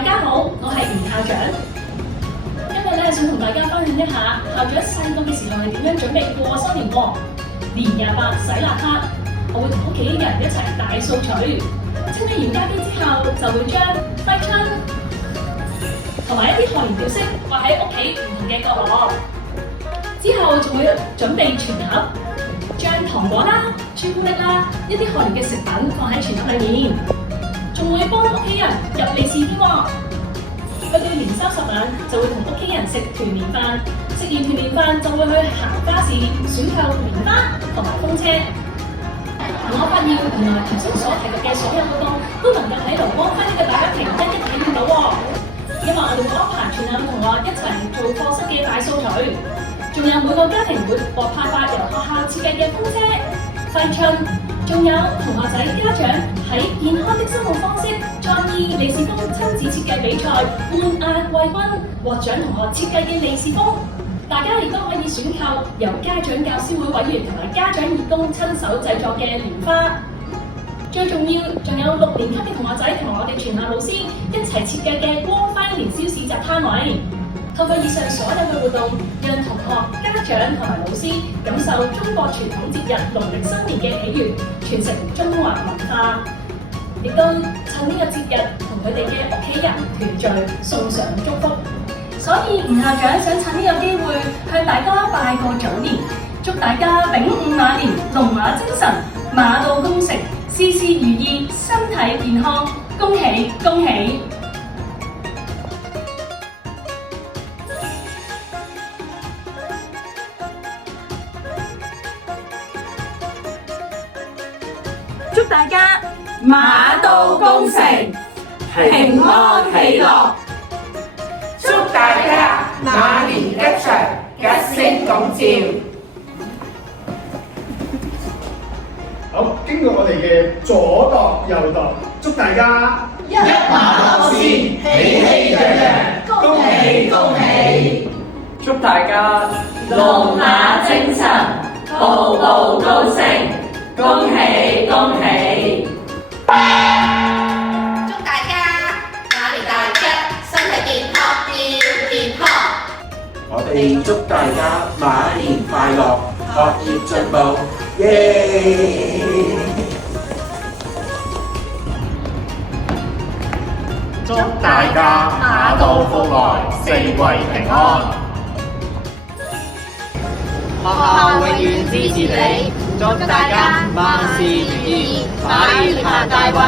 大家好，我係吳校長。今日咧想同大家分享一下校長細個嘅時候係點樣準備過新年喎。年28洗邋遢，我會同屋企人一齊大掃除，清理完家居之後，就會將揮春同埋一啲賀年吊飾掛喺屋企唔同嘅角落。之後仲會準備全盒，將糖果啦、朱古力啦、一啲賀年嘅食品放喺全盒裏面。仲會幫屋企人入利是添喎。去到年30晚就會同屋企人食團年飯，食完團年飯就會去行花市選購棉花同埋風車。我發現原來頭先所提及嘅所有活動都能夠喺龍光輝呢個大家庭一體驗到喎。因為我哋會安排全校同學一齊做課室嘅大掃除，仲有每個家庭會獲派發由學校設計嘅風車、揮春。仲有同學仔家長喺健康的生活方式創意利是封親子設計比賽冠亞季軍獲獎同學設計嘅利是封，大家亦都可以選購由家長教師會委員同埋家長義工親手製作嘅蓮花。最重要，仲有6年級嘅同學仔同我哋全校老師一齊設計嘅光輝年宵市集攤位。透過以上所有嘅活動，讓同學、家長同埋老師感受中國傳統節日農曆新年嘅喜悅，傳承中華文化，亦都趁呢個節日同佢哋嘅屋企人團聚，送上祝福。所以吳校長想趁呢個機會向大家拜個早年，祝大家丙午馬年，龍馬精神，馬到功成，事事如意，身體健康，恭喜恭喜！祝大家馬到功成，平安喜樂。祝大家馬年吉祥，吉星拱照。好，經過我哋嘅左度右度，祝大家一馬當先，喜氣洋洋，恭喜恭喜！祝大家龍馬精神，步步高升，恭喜恭喜！祝大家馬年大吉，身體健康，要健康。我哋祝大家馬年快樂，學業進步，耶！祝大家馬到福來，四圍平安。學校永遠支持你，祝大家萬事如意，馬年行大運。